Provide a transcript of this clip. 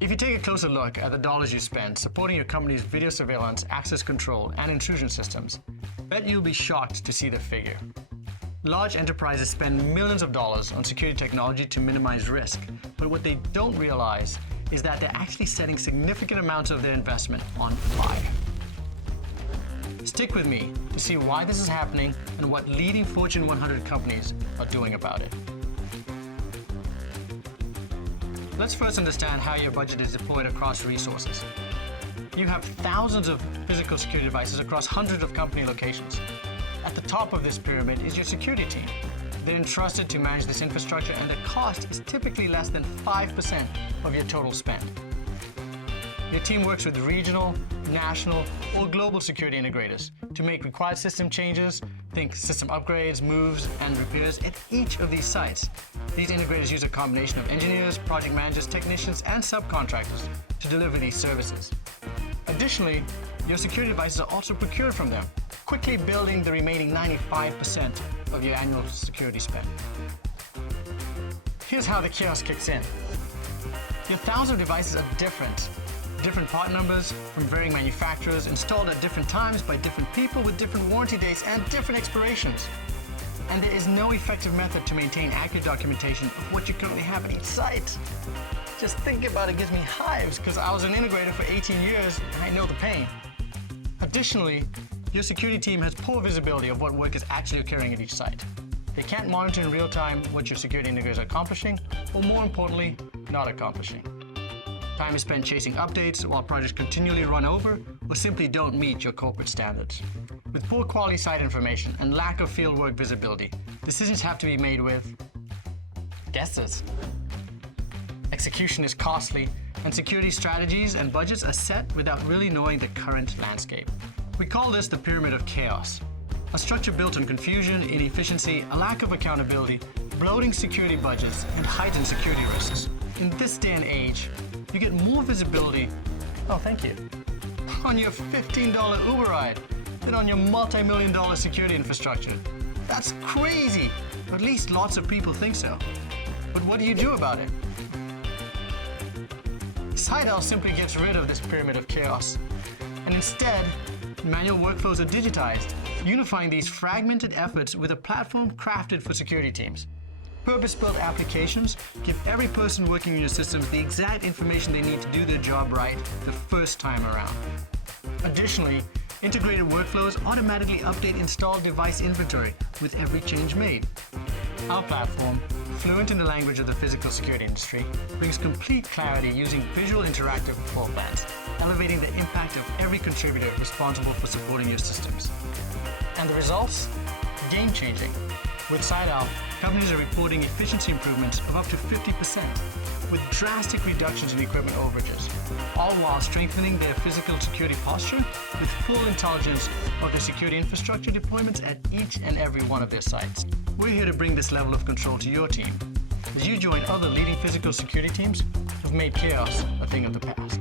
If you take a closer look at the dollars you spend supporting your company's video surveillance, access control, and intrusion systems, bet you'll be shocked to see the figure. Large enterprises spend millions of dollars on security technology to minimize risk, but what they don't realize is that they're actually setting significant amounts of their investment on fire. Stick with me to see why this is happening and what leading Fortune 100 companies are doing about it. Let's first understand how your budget is deployed across resources. You have thousands of physical security devices across hundreds of company locations. At the top of this pyramid is your security team. They're entrusted to manage this infrastructure, and the cost is typically less than 5% of your total spend. Your team works with regional, national, or global security integrators to make required system changes, think system upgrades, moves, and repairs at each of these sites. These integrators use a combination of engineers, project managers, technicians, and subcontractors to deliver these services. Additionally, your security devices are also procured from them, quickly building the remaining 95% of your annual security spend. Here's how the chaos kicks in. Your thousands of devices are different part numbers from varying manufacturers, installed at different times by different people with different warranty dates and different expirations. And there is no effective method to maintain accurate documentation of what you currently have at each site. Just thinking about it gives me hives, because I was an integrator for 18 years and I know the pain. Additionally, your security team has poor visibility of what work is actually occurring at each site. They can't monitor in real time what your security integrators are accomplishing, or more importantly, not accomplishing. Time is spent chasing updates while projects continually run over or simply don't meet your corporate standards. With poor quality site information and lack of fieldwork visibility, decisions have to be made with guesses. Execution is costly, and security strategies and budgets are set without really knowing the current landscape. We call this the pyramid of chaos. A structure built on confusion, inefficiency, a lack of accountability, bloating security budgets, and heightened security risks. In this day and age, you get more visibility, oh thank you, on your $15 Uber ride than on your multi-million-dollar security infrastructure. That's crazy, or at least lots of people think so. But what do you do about it? SiteOwl simply gets rid of this pyramid of chaos, and instead, manual workflows are digitized, unifying these fragmented efforts with a platform crafted for security teams. Purpose-built applications give every person working in your systems the exact information they need to do their job right the first time around. Additionally, integrated workflows automatically update installed device inventory with every change made. Our platform, fluent in the language of the physical security industry, brings complete clarity using visual interactive floor plans, elevating the impact of every contributor responsible for supporting your systems. And the results? Game-changing. With SiteOwl, companies are reporting efficiency improvements of up to 50%, with drastic reductions in equipment overages, all while strengthening their physical security posture with full intelligence of their security infrastructure deployments at each and every one of their sites. We're here to bring this level of control to your team as you join other leading physical security teams who've made chaos a thing of the past.